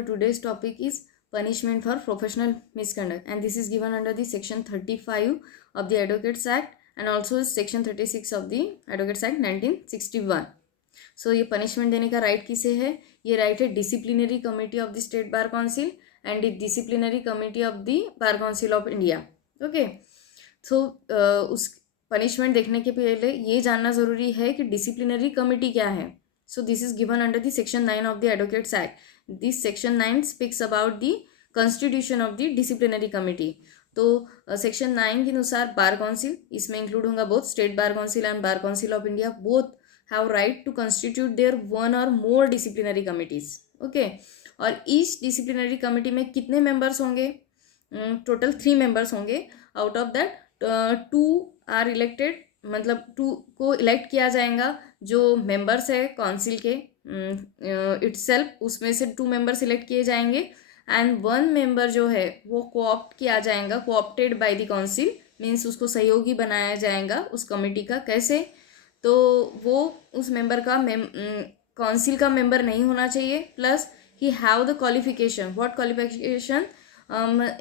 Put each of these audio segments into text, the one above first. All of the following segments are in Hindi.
our today's topic is punishment for professional misconduct, and this is given under the section 35 of the Advocates Act and also section 36 of the Advocates Act 1961. So ये punishment देने का right किसे है? ये right है disciplinary committee of the State Bar Council and the disciplinary committee of the Bar Council of India. Okay, so उस punishment देखने के पहले ये जानना ज़रूरी है कि disciplinary committee क्या है. So this is given under the section 9 of the Advocates Act. This section 9 speaks about the constitution of the disciplinary committee. तो सेक्शन 9 के अनुसार बार काउंसिल, इसमें इंक्लूड होगा both state bar council and bar council of India, both have right to constitute their one और मोर डिसिप्लिनरी कमिटीज. ओके, और ईच डिसिप्लिनरी कमिटी में कितने मेंबर्स होंगे? टोटल 3 मेंबर्स होंगे. Out of that 2 are elected, मतलब 2 को इलेक्ट किया जाएगा जो मेंबर्स है काउंसिल के इटसेल्फ, उसमें से 2 मेंबर सिलेक्ट किए जाएंगे एंड 1 मेंबर जो है वो कोऑप्ट किया जाएगा, co-opted by the council, means उसको सहयोगी बनाया जाएगा उस कमेटी का. कैसे? तो वो उस मेंबर का काउंसिल का मेंबर नहीं होना चाहिए, plus he have the qualification. What qualification?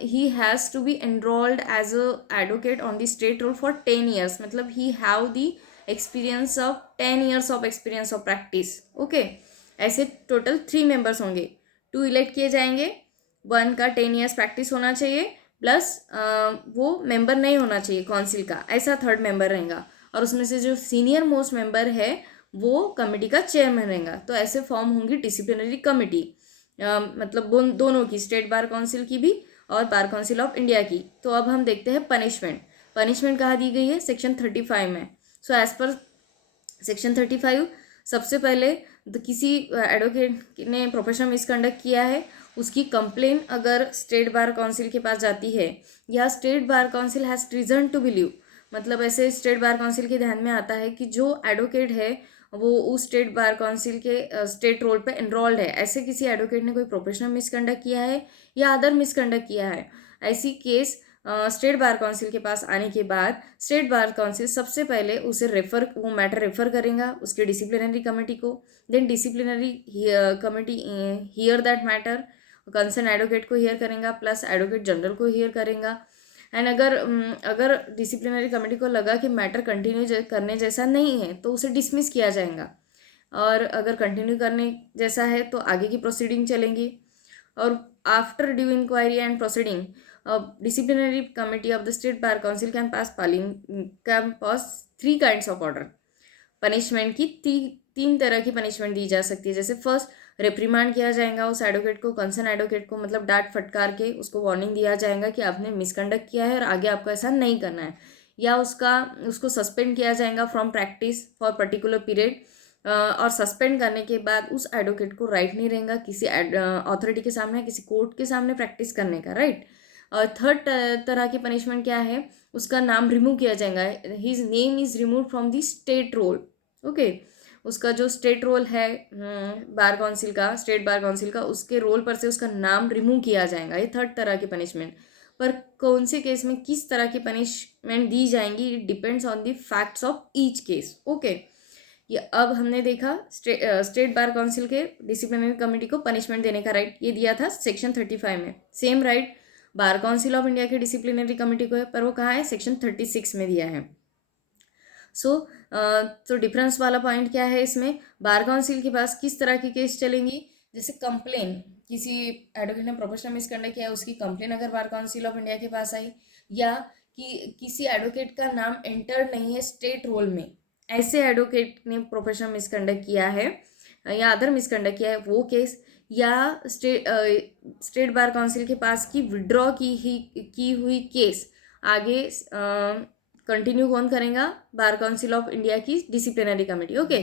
he has to be enrolled as a advocate on the state role for 10 years, मतलब he have the experience of 10 years of experience of practice. okay, ऐसे टोटल 3 मेंबर्स होंगे. 2 इलेक्ट किए जाएंगे, 1 का 10 years प्रैक्टिस होना चाहिए, प्लस वो मेंबर नहीं होना चाहिए काउंसिल का, ऐसा 3rd मेंबर रहेगा. और उसमें से जो सीनियर मोस्ट मेंबर है वो कमेटी का चेयरमैन रहेगा. तो ऐसे फॉर्म होंगी डिसिप्लिनरी कमेटी, मतलब दोनों की, स्टेट बार काउंसिल की भी और बार काउंसिल ऑफ इंडिया की. तो अब हम देखते हैं पनिशमेंट कहाँ दी गई है? सेक्शन 35 में. सो एज पर सेक्शन 35 सबसे पहले किसी एडवोकेट ने प्रोफेशनल मिसकंडक्ट किया है, उसकी कंप्लेन अगर स्टेट बार काउंसिल के पास जाती है या state bar council has reason to believe, मतलब ऐसे स्टेट बार काउंसिल के ध्यान में आता है कि जो एडवोकेट है वो उस स्टेट बार काउंसिल के स्टेट रोल पे एनरोल्ड है, ऐसे किसी एडवोकेट ने कोई प्रोफेशनल मिसकंडक्ट किया है या अदर मिसकंडक्ट किया है, ऐसी केस स्टेट बार काउंसिल के पास आने के बाद स्टेट बार काउंसिल सबसे पहले उसे वो मैटर रेफर करेगा उसके डिसिप्लिनरी कमेटी को. Then disciplinary committee hear that matter, concern advocate को हियर करेगा, प्लस एडवोकेट जनरल को हियर करेगा. एंड अगर डिसिप्लिनरी कमेटी को लगा कि मैटर कंटिन्यू करने जैसा नहीं है तो उसे डिसमिस किया जाएगा, और अगर कंटिन्यू करने जैसा है तो आगे की प्रोसीडिंग चलेंगी. और after due inquiry and proceeding, disciplinary committee of the state bar council can pass 3 kinds of order. Punishment की 3 तरह की पनिशमेंट दी जा सकती है. जैसे फर्स्ट, रिप्रीमांड किया जाएगा उस एडवोकेट को, कंसर्न एडवोकेट को, मतलब डांट फटकार के उसको वार्निंग दिया जाएगा कि आपने मिसकंडक्ट किया है और आगे आपको ऐसा नहीं करना है, या उसको सस्पेंड किया जाएगा from practice for particular period. और सस्पेंड करने के बाद उस एडवोकेट को राइट नहीं रहेगा किसी अथॉरिटी के सामने, किसी कोर्ट के सामने प्रैक्टिस करने का, राइट. और थर्ड तरह की पनिशमेंट क्या है? उसका नाम रिमूव किया जाएगा, his name is remove from the state roll. Okay, उसका जो स्टेट रोल है बार काउंसिल का, स्टेट बार काउंसिल का, उसके रोल पर से उसका नाम रिमूव किया जाएगा. ये थर्ड तरह की पनिशमेंट. पर कौन से केस में किस तरह की पनिशमेंट दी जाएंगी, it depends on the facts of each case. Okay, ये अब हमने देखा स्टेट बार काउंसिल के डिसिप्लिनरी कमेटी को पनिशमेंट देने का राइट ये दिया था सेक्शन 35 में. Same right bar council of India के डिसिप्लिनरी कमेटी को है, पर वो कहाँ है? सेक्शन 36 में दिया है. तो डिफरेंस वाला पॉइंट क्या है इसमें? बार काउंसिल के पास किस तरह की केस चलेंगी? जैसे कंप्लेन, किसी एडवोकेट ने प्रोफेशनल मिसकंडक्ट किया, उसकी कंप्लेन अगर बार काउंसिल ऑफ इंडिया के पास आई, या कि किसी एडवोकेट का नाम एंटर नहीं है स्टेट रोल में, ऐसे एडवोकेट ने प्रोफेशनल मिसकंडक्ट किया है या अदर मिसकंडक्ट किया है, वो केस, या स्टेट बार काउंसिल के पास की विड्रॉ की हुई केस आगे कंटिन्यू कौन करेगा? बार काउंसिल ऑफ इंडिया की डिसिप्लिनरी कमेटी. ओके,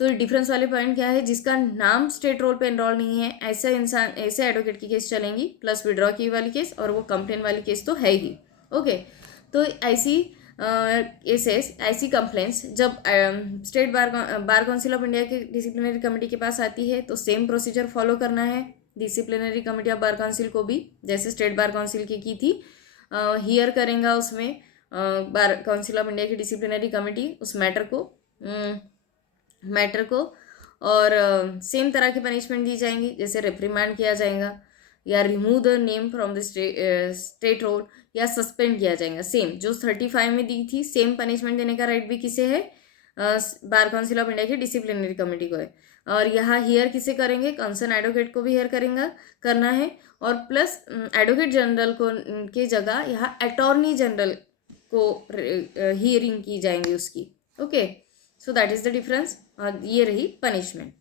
तो डिफरेंस वाले पॉइंट क्या है? जिसका नाम स्टेट रोल पे एनरोल नहीं है ऐसे एडवोकेट की केस चलेंगी, प्लस विड्रॉ की वाली केस, और वो कंप्लेन वाली केस तो है ही. ओके, तो ऐसी केसेस, ऐसी कंप्लेंट्स जब state bar council of India के डिसिप्लिनरी कमेटी के पास आती है तो सेम प्रोसीजर फॉलो करना है disciplinary committee of bar council को भी, जैसे स्टेट बार काउंसिल की थी. हियर करेंगे उसमें बार काउंसिल ऑफ इंडिया की डिसिप्लिनरी कमेटी उस मैटर को और सेम तरह की पनिशमेंट दी जाएंगी, जैसे रिप्रीमैंड किया जाएगा या remove the name from the state roll या सस्पेंड किया जाएगा। सेम जो 35 में दी थी, सेम पनिशमेंट देने का राइट भी किसे है? बार काउंसिल ऑफ इंडिया की डिसिप्लिनरी कमेटी को है। और यहाँ हियर किसे करेंगे? कंसर्न एडवोकेट को भी हियर करेंगे, करना है। और प्लस एडवोकेट जनरल को के जगह यहाँ अटॉर्नी जनरल को हियरिंग की जाएंगी उसकी। Okay, so that is the difference. ये रही पनिशमेंट।